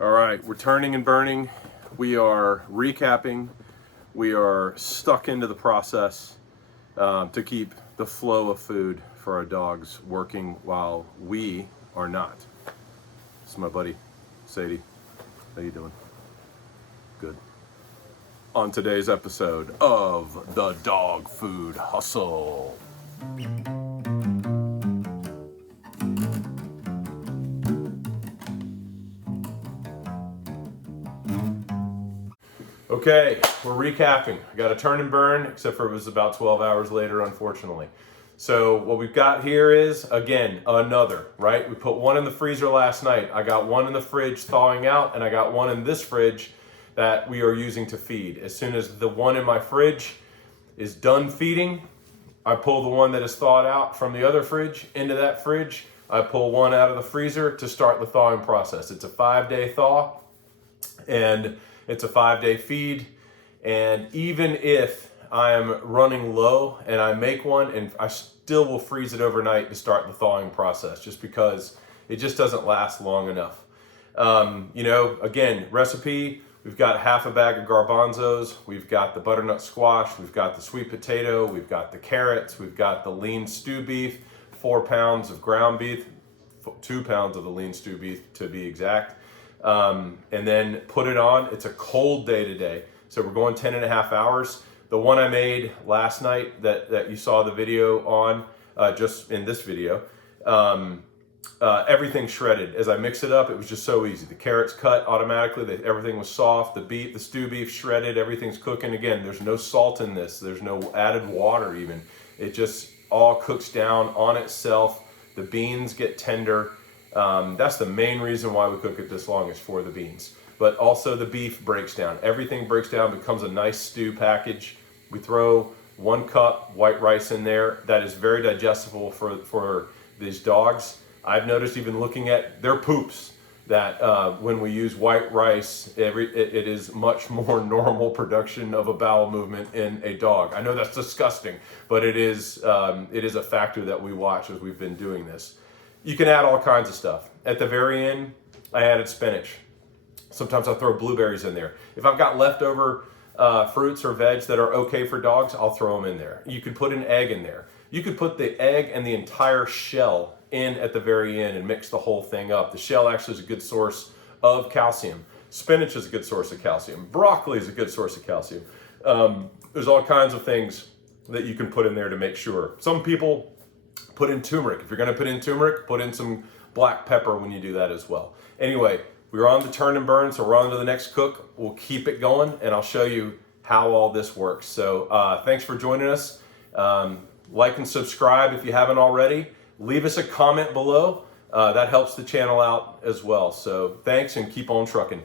All right, we're turning and burning. We are recapping. We are stuck into the process to keep the flow of food for our dogs working while we are not. This is my buddy, Sadie. How you doing? Good. On today's episode of the Dog Food Hustle. Okay, we're recapping. I got a turn and burn, except for it was about 12 hours later, unfortunately. So what we've got here is, again, another, right? We put one in the freezer last night. I got one in the fridge thawing out, and I got one in this fridge that we are using to feed. As soon as the one in my fridge is done feeding, I pull the one that is thawed out from the other fridge into that fridge. I pull one out of the freezer to start the thawing process. It's a 5-day thaw, and it's a 5-day feed. And even if I am running low and I make one, and I still will freeze it overnight to start the thawing process, just because it just doesn't last long enough. Again, recipe, we've got half a bag of garbanzos, we've got the butternut squash, we've got the sweet potato, we've got the carrots, we've got the lean stew beef, 4 pounds of ground beef, 2 pounds of the lean stew beef to be exact. And then put it on. It's a cold day today, so we're going 10.5 hours. The one I made last night that you saw the video on, just in this video, everything shredded. As I mix it up, it was just so easy. The carrots cut automatically. Everything was soft. The stew beef shredded. Everything's cooking. Again, there's no salt in this. There's no added water even. It just all cooks down on itself. The beans get tender. That's the main reason why we cook it this long, is for the beans. But also the beef breaks down. Everything breaks down, becomes a nice stew package. We throw 1 cup white rice in there. That is very digestible for these dogs. I've noticed, even looking at their poops, that when we use white rice, it is much more normal production of a bowel movement in a dog. I know that's disgusting, but it is a factor that we watch as we've been doing this. You can add all kinds of stuff. At the very end, I added spinach. Sometimes I'll throw blueberries in there. If I've got leftover fruits or veg that are okay for dogs, I'll throw them in there. You could put an egg in there. You could put the egg and the entire shell in at the very end and mix the whole thing up. The shell actually is a good source of calcium. Spinach is a good source of calcium. Broccoli is a good source of calcium. There's all kinds of things that you can put in there to make sure. Some people put in turmeric. If you're gonna put in turmeric, put in some black pepper when you do that as well. Anyway, we're on the turn and burn, so we're on to the next cook. We'll keep it going, and I'll show you how all this works. So thanks for joining us. Like and subscribe if you haven't already. Leave us a comment below. That helps the channel out as well. So thanks, and keep on trucking.